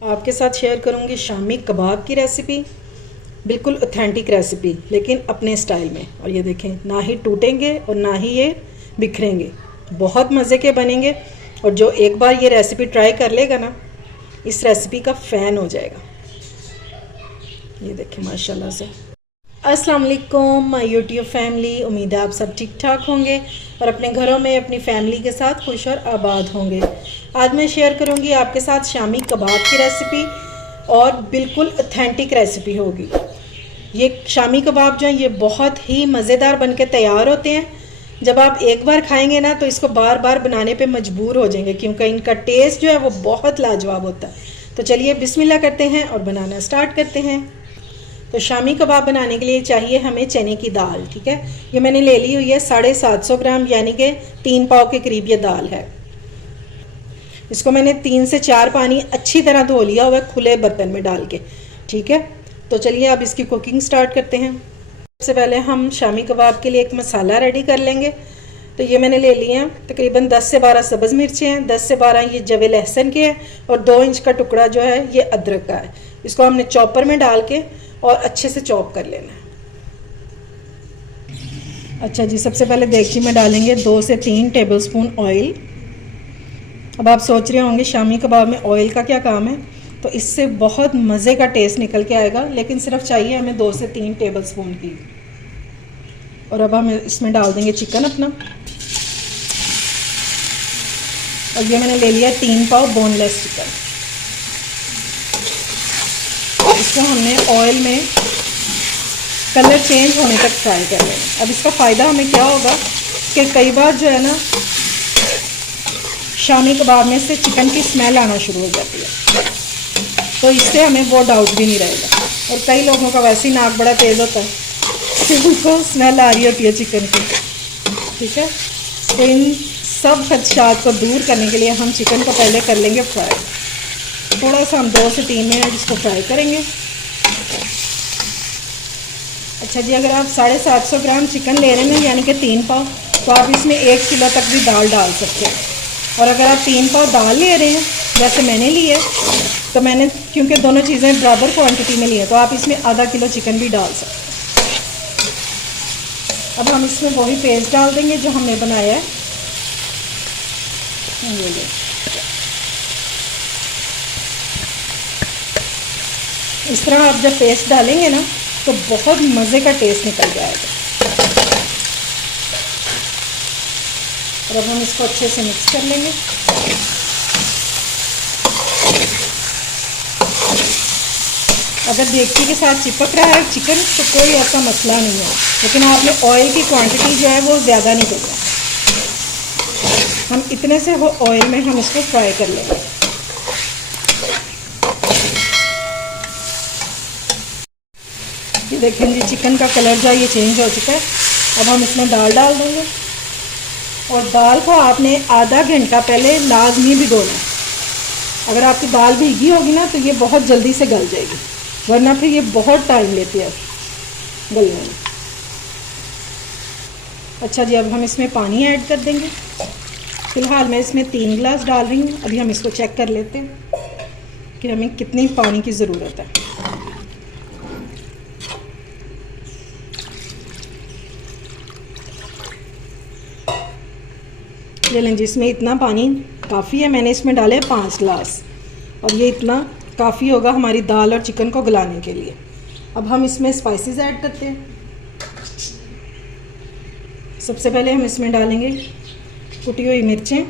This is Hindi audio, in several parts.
आपके साथ शेयर करूंगी शामी कबाब की रेसिपी। बिल्कुल ऑथेंटिक रेसिपी, लेकिन अपने स्टाइल में। और ये देखें, ना ही टूटेंगे और ना ही ये बिखरेंगे। बहुत मज़े के बनेंगे और जो एक बार ये रेसिपी ट्राई कर लेगा ना, इस रेसिपी का फ़ैन हो जाएगा। ये देखें माशाल्लाह से। अस्सलाम वालेकुम माय यूट्यूब फैमिली। उम्मीद है आप सब ठीक ठाक होंगे और अपने घरों में अपनी फैमिली के साथ खुश और आबाद होंगे। आज मैं शेयर करूंगी आपके साथ शामी कबाब की रेसिपी और बिल्कुल ऑथेंटिक रेसिपी होगी। ये शामी कबाब जो हैं ये बहुत ही मज़ेदार बनके तैयार होते हैं। जब आप एक बार खाएंगे ना तो इसको बार बार बनाने पे मजबूर हो जाएंगे, क्योंकि इनका टेस्ट जो है वो बहुत लाजवाब होता है। तो चलिए बिस्मिल्लाह करते हैं और बनाना स्टार्ट करते हैं। तो शामी कबाब बनाने के लिए चाहिए हमें चने की दाल। ठीक है, ये मैंने ले ली हुई है 750 ग्राम, यानी कि 3 पाव के करीब ये दाल है। इसको मैंने 3 से 4 पानी अच्छी तरह धो लिया हुआ है खुले बर्तन में डाल के। ठीक है, तो चलिए अब इसकी कुकिंग स्टार्ट करते हैं। सबसे पहले हम शामी कबाब के लिए एक मसाला रेडी कर लेंगे। तो ये मैंने ले लिए हैं तकरीबन 10 से 12 सब्ज़ मिर्चें हैं, 10 से 12 ये जवे लहसुन के हैं और 2 इंच का टुकड़ा जो है ये अदरक का है। इसको हमने चॉपर में डाल के और अच्छे से चॉप कर लेना है। अच्छा जी, सबसे पहले देगची में डालेंगे 2 से 3 टेबलस्पून ऑयल। अब आप सोच रहे होंगे शामी कबाब में ऑयल का क्या काम है, तो इससे बहुत मज़े का टेस्ट निकल के आएगा, लेकिन सिर्फ चाहिए हमें 2 से 3 टेबलस्पून की। और अब हम इसमें डाल देंगे चिकन अपना। और ये मैंने ले लिया 3 पाव बोनलेस चिकन। इसको हमने ऑयल में कलर चेंज होने तक फ्राई कर लेना। अब इसका फ़ायदा हमें क्या होगा कि कई बार जो है ना शामी कबाब में से चिकन की स्मेल आना शुरू हो जाती है, तो इससे हमें वो डाउट भी नहीं रहेगा। और कई लोगों का वैसे ही नाक बड़ा तेज़ होता है कि उनको स्मेल आ रही होती है चिकन की। ठीक है, तो इन सब खदशात को दूर करने के लिए हम चिकन को पहले कर लेंगे फ्राई। थोड़ा सा हम 2 से 3 मिनट इसको फ्राई करेंगे। अच्छा जी, अगर आप 750 ग्राम चिकन ले रहे हैं यानी कि 3 पाव, तो आप इसमें 1 किलो तक भी दाल डाल सकते हैं। और अगर आप 3 पाव दाल ले रहे हैं जैसे मैंने ली है, तो मैंने क्योंकि दोनों चीज़ें बराबर क्वांटिटी में ली है, तो आप इसमें आधा किलो चिकन भी डाल सकते हैं। अब हम इसमें वही पेस्ट डाल देंगे जो हमने बनाया है। इस तरह आप जब पेस्ट डालेंगे ना तो बहुत मज़े का टेस्ट निकल जाएगा। और अब हम इसको अच्छे से मिक्स कर लेंगे। अगर देगची के साथ चिपक रहा है चिकन तो कोई ऐसा मसला नहीं है, लेकिन आपने ऑयल की क्वांटिटी जो है वो ज़्यादा नहीं करना। हम इतने से वो ऑयल में हम इसको फ्राई कर लेंगे। ये देखें जी, चिकन का कलर जो है ये चेंज हो चुका है। अब हम इसमें दाल डाल देंगे और दाल को आपने आधा घंटा पहले लाजमी भिगोना है। अगर आपकी दाल भीगी होगी ना तो ये बहुत जल्दी से गल जाएगी, वरना फिर ये बहुत टाइम लेती है गलने में। अच्छा जी, अब हम इसमें पानी ऐड कर देंगे। फ़िलहाल मैं इसमें 3 गिलास डाल रही हूँ। अभी हम इसको चेक कर लेते हैं कि हमें कितनी पानी की ज़रूरत है। ले लें जी, इसमें इतना पानी काफ़ी है। मैंने इसमें डाले 5 गिलास और ये इतना काफ़ी होगा हमारी दाल और चिकन को गलाने के लिए। अब हम इसमें स्पाइसेस ऐड करते हैं। सबसे पहले हम इसमें डालेंगे कुटी हुई मिर्चें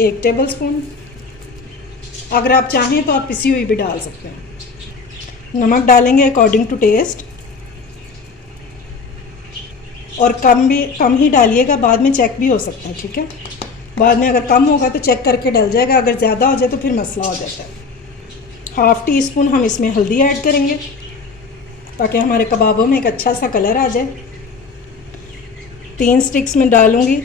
1 टेबलस्पून। अगर आप चाहें तो आप पिसी हुई भी डाल सकते हैं। नमक डालेंगे अकॉर्डिंग टू टेस्ट, और कम ही डालिएगा, बाद में चेक भी हो सकता है। ठीक है, बाद में अगर कम होगा तो चेक करके डल जाएगा, अगर ज़्यादा हो जाए तो फिर मसला हो जाता है। हाफ़ टी स्पून हम इसमें हल्दी ऐड करेंगे ताकि हमारे कबाबों में एक अच्छा सा कलर आ जाए। 3 स्टिक्स में डालूँगी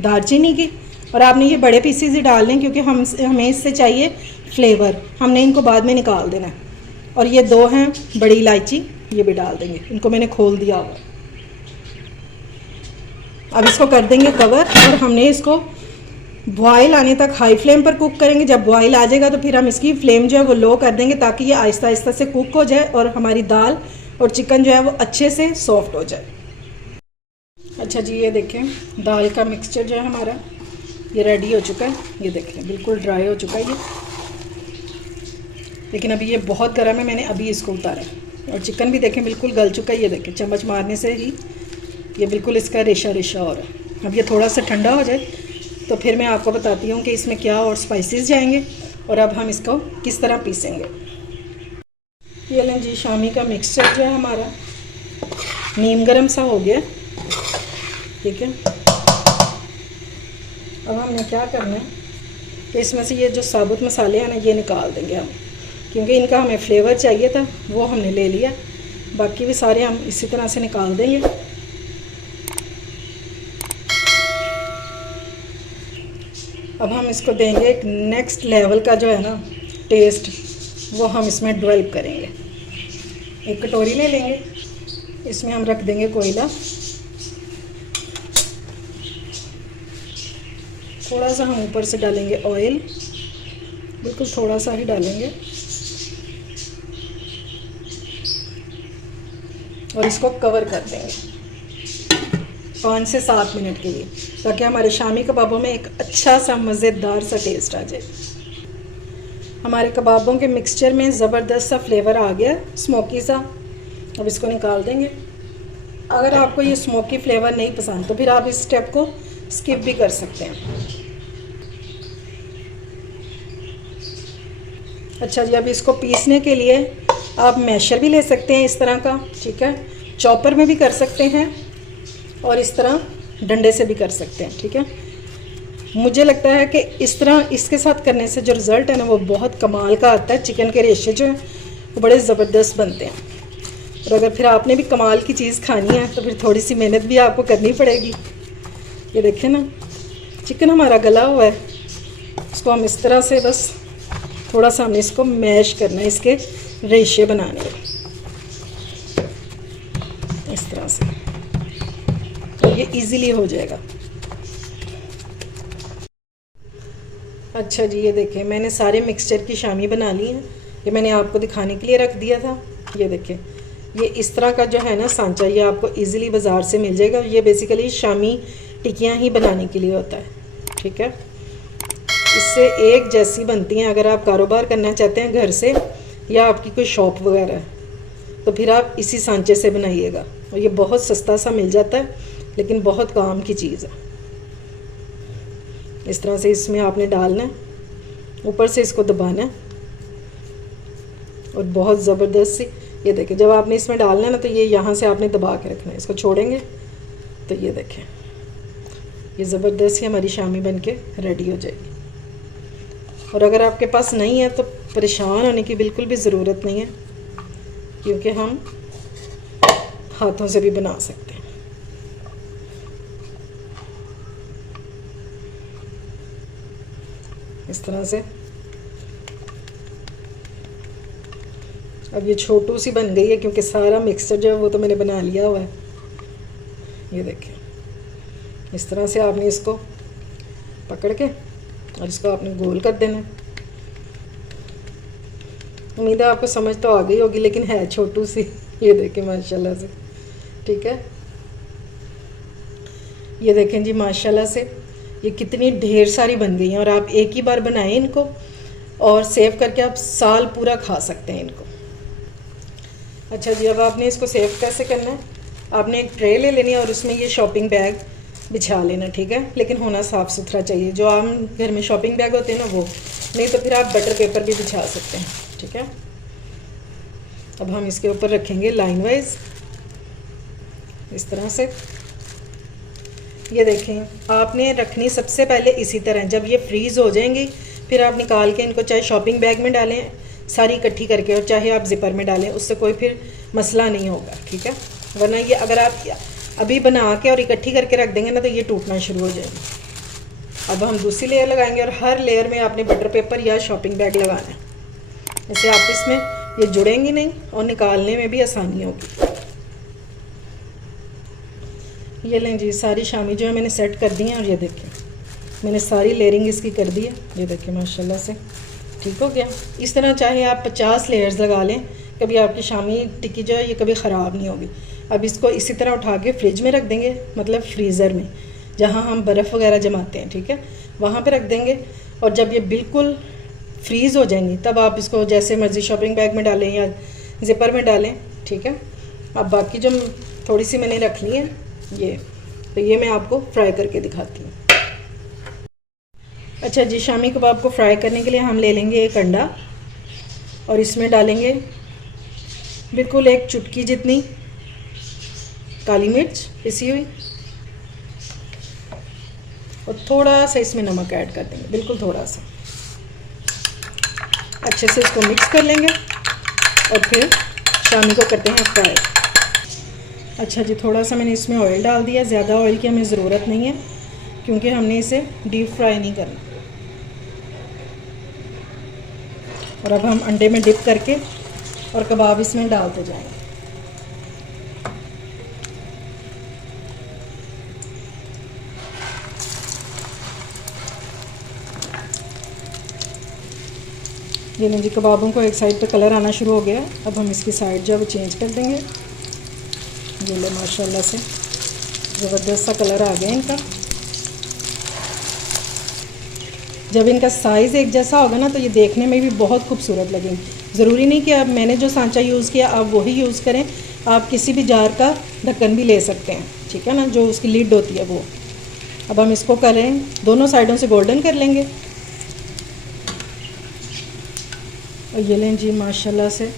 दालचीनी की, और आपने ये बड़े पीसेस ही डाल लें क्योंकि हमें इससे चाहिए फ्लेवर। हमने इनको बाद में निकाल देना है। और ये 2 हैं बड़ी इलायची, ये भी डाल देंगे, इनको मैंने खोल दिया हुआ। अब इसको कर देंगे कवर और हमने इसको बॉयल आने तक हाई फ्लेम पर कुक करेंगे। जब बॉयल आ जाएगा तो फिर हम इसकी फ्लेम जो है वो लो कर देंगे, ताकि ये आहिस्ता आहिस्ता से कुक हो जाए और हमारी दाल और चिकन जो है वो अच्छे से सॉफ्ट हो जाए। अच्छा जी, ये देखें दाल का मिक्सचर जो है हमारा ये रेडी हो चुका है। ये देखें बिल्कुल ड्राई हो चुका है ये, लेकिन अभी ये बहुत गर्म है, मैंने अभी इसको उतारा है। और चिकन भी देखें बिल्कुल गल चुका है। ये देखें चम्मच मारने से ही ये बिल्कुल इसका रेशा रेशा हो रहा है। अब ये थोड़ा सा ठंडा हो जाए तो फिर मैं आपको बताती हूँ कि इसमें क्या और स्पाइसेस जाएंगे और अब हम इसको किस तरह पीसेंगे। ये लें जी, शामी का मिक्सचर जो है हमारा नीम गरम सा हो गया, ठीक है। अब हमने क्या करना है कि इसमें से ये जो साबुत मसाले हैं ना ये निकाल देंगे हम, क्योंकि इनका हमें फ्लेवर चाहिए था, वो हमने ले लिया। बाकी भी सारे हम इसी तरह से निकाल देंगे। अब हम इसको देंगे एक नेक्स्ट लेवल का जो है ना टेस्ट, वो हम इसमें डेवलप करेंगे। एक कटोरी ले लेंगे, इसमें हम रख देंगे कोयला, थोड़ा सा हम ऊपर से डालेंगे ऑयल, बिल्कुल थोड़ा सा ही डालेंगे, और इसको कवर कर देंगे 5 से 7 मिनट के लिए, ताकि हमारे शामी कबाबों में एक अच्छा सा मज़ेदार सा टेस्ट आ जाए। हमारे कबाबों के मिक्सचर में ज़बरदस्त सा फ्लेवर आ गया, स्मोकी सा। अब इसको निकाल देंगे। अगर आपको ये स्मोकी फ्लेवर नहीं पसंद तो फिर आप इस स्टेप को स्किप भी कर सकते हैं। अच्छा जी, अब इसको पीसने के लिए आप मैशर भी ले सकते हैं इस तरह का, ठीक है। चॉपर में भी कर सकते हैं और इस तरह डंडे से भी कर सकते हैं, ठीक है। मुझे लगता है कि इस तरह इसके साथ करने से जो रिज़ल्ट है ना वो बहुत कमाल का आता है। चिकन के रेशे जो हैं वो बड़े ज़बरदस्त बनते हैं। और अगर फिर आपने भी कमाल की चीज़ खानी है तो फिर थोड़ी सी मेहनत भी आपको करनी पड़ेगी। ये देखें ना, चिकन हमारा गला हुआ है, इसको हम इस तरह से बस थोड़ा सा हमने इसको मैश करना है, इसके रेशे बनाने हैं इस तरह से, तो ये इजीली हो जाएगा। अच्छा जी, ये देखें मैंने सारे मिक्सचर की शामी बना ली है। ये मैंने आपको दिखाने के लिए रख दिया था। ये देखें, ये इस तरह का जो है ना सांचा, ये आपको इजीली बाज़ार से मिल जाएगा। ये बेसिकली शामी टिक्कियाँ ही बनाने के लिए होता है, ठीक है। इससे एक जैसी बनती हैं। अगर आप कारोबार करना चाहते हैं घर से या आपकी कोई शॉप वगैरह है तो फिर आप इसी सांचे से बनाइएगा। और ये बहुत सस्ता सा मिल जाता है, लेकिन बहुत काम की चीज़ है। इस तरह से इसमें आपने डालना है, ऊपर से इसको दबाना है और बहुत ज़बरदस्त सी, ये देखें जब आपने इसमें डालना है ना तो ये यहाँ से आपने दबा के रखना है। इसको छोड़ेंगे तो ये देखें, ये ज़बरदस्त सी हमारी शामी बन के रेडी हो जाएगी। और अगर आपके पास नहीं है तो परेशान होने की बिल्कुल भी ज़रूरत नहीं है, क्योंकि हम हाथों से भी बना सकते हैं। इस तरह से अब ये छोटू सी बन गई है, क्योंकि सारा मिक्सचर जो है वो तो मैंने बना लिया हुआ है। ये देखें, इस तरह से आपने इसको पकड़ के और इसको आपने गोल कर देना है। उम्मीद है आपको समझ तो आ गई होगी, लेकिन है छोटू सी। ये देखें माशाल्लाह से, ठीक है। ये देखें जी माशाल्लाह से ये कितनी ढेर सारी बन गई हैं। और आप एक ही बार बनाएं इनको और सेव करके आप साल पूरा खा सकते हैं इनको। अच्छा जी, अब आपने इसको सेव कैसे करना है, आपने एक ट्रे ले लेनी है और उसमें ये शॉपिंग बैग बिछा लेना, ठीक है। लेकिन होना साफ़ सुथरा चाहिए, जो आम घर में शॉपिंग बैग होते हैं ना वो, नहीं तो फिर आप बटर पेपर भी बिछा सकते हैं, ठीक है। अब हम इसके ऊपर रखेंगे लाइन वाइज इस तरह से। ये देखें, आपने रखनी सबसे पहले इसी तरह। जब ये फ्रीज़ हो जाएंगी फिर आप निकाल के इनको चाहे शॉपिंग बैग में डालें सारी इकट्ठी करके, और चाहे आप ज़िपर में डालें, उससे कोई फिर मसला नहीं होगा, ठीक है। वरना ये अगर आप अभी बना के और इकट्ठी करके रख देंगे ना तो ये टूटना शुरू हो जाएगी। अब हम दूसरी लेयर लगाएंगे और हर लेयर में आपने बटर पेपर या शॉपिंग बैग लगाना है। इससे आपस में ये जुड़ेंगी नहीं और निकालने में भी आसानी होगी। ये लें जी, सारी शामी जो है मैंने सेट कर दी हैं और ये देखें मैंने सारी लेयरिंग इसकी कर दी है, ये देखिए माशाल्लाह से ठीक हो गया। इस तरह चाहे आप 50 लेयर्स लगा लें, कभी आपकी शामी टिक्की जो है ये कभी ख़राब नहीं होगी। अब इसको इसी तरह उठा के फ्रिज में रख देंगे, मतलब फ्रीज़र में जहाँ हम बर्फ़ वगैरह जमाते हैं, ठीक है, वहाँ पे रख देंगे। और जब ये बिल्कुल फ्रीज़ हो जाएंगी तब आप इसको जैसे मर्ज़ी शॉपिंग बैग में डालें या ज़िपर में डालें, ठीक है। अब बाकी जो थोड़ी सी मैंने रख ली है ये, तो ये मैं आपको फ्राई करके दिखाती हूँ। अच्छा जी, शामी कबाब को फ्राई करने के लिए हम ले लेंगे एक अंडा और इसमें डालेंगे बिल्कुल एक चुटकी जितनी काली मिर्च पिसी हुई और थोड़ा सा इसमें नमक ऐड कर देंगे, बिल्कुल थोड़ा सा। अच्छे से इसको मिक्स कर लेंगे और फिर शामी को करते हैं फ्राई। अच्छा जी, थोड़ा सा मैंने इसमें ऑयल डाल दिया, ज़्यादा ऑयल की हमें ज़रूरत नहीं है क्योंकि हमने इसे डीप फ्राई नहीं करना। और अब हम अंडे में डिप करके और कबाब इसमें डालते जाएंगे। ये लीजिए कबाबों को एक साइड पे कलर आना शुरू हो गया। अब हम इसकी साइड जो है वो चेंज कर देंगे। ये लो माशाल्लाह से ज़बरदस्त सा कलर आ गया इनका। जब इनका साइज़ एक जैसा होगा ना तो ये देखने में भी बहुत खूबसूरत लगेंगे। ज़रूरी नहीं कि अब मैंने जो सांचा यूज़ किया आप वही यूज़ करें, आप किसी भी जार का ढक्कन भी ले सकते हैं, ठीक है ना, जो उसकी लिड होती है वो। अब हम इसको करें दोनों साइडों से गोल्डन कर लेंगे। और ये लें जी माशाल्लाह से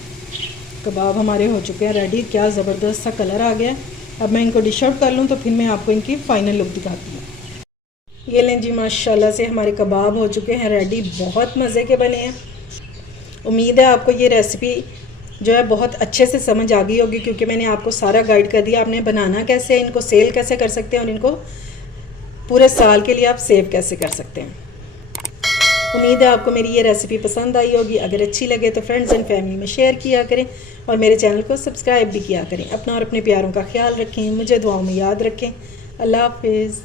कबाब हमारे हो चुके हैं रेडी। क्या ज़बरदस्त सा कलर आ गया। अब मैं इनको डिश आउट कर लूँ तो फिर मैं आपको इनकी फ़ाइनल लुक दिखाती हूँ। ये लें जी माशाल्लाह से हमारे कबाब हो चुके हैं रेडी, बहुत मज़े के बने हैं। उम्मीद है आपको ये रेसिपी जो है बहुत अच्छे से समझ आ गई होगी क्योंकि मैंने आपको सारा गाइड कर दिया, आपने बनाना कैसे है, इनको सेल कैसे कर सकते हैं और इनको पूरे साल के लिए आप सेव कैसे कर सकते हैं। उम्मीद है आपको मेरी ये रेसिपी पसंद आई होगी। अगर अच्छी लगे तो फ्रेंड्स एंड फैमिली में शेयर किया करें और मेरे चैनल को सब्सक्राइब भी किया करें। अपना और अपने प्यारों का ख्याल रखें, मुझे दुआओं में याद रखें। अल्लाह हाफिज़।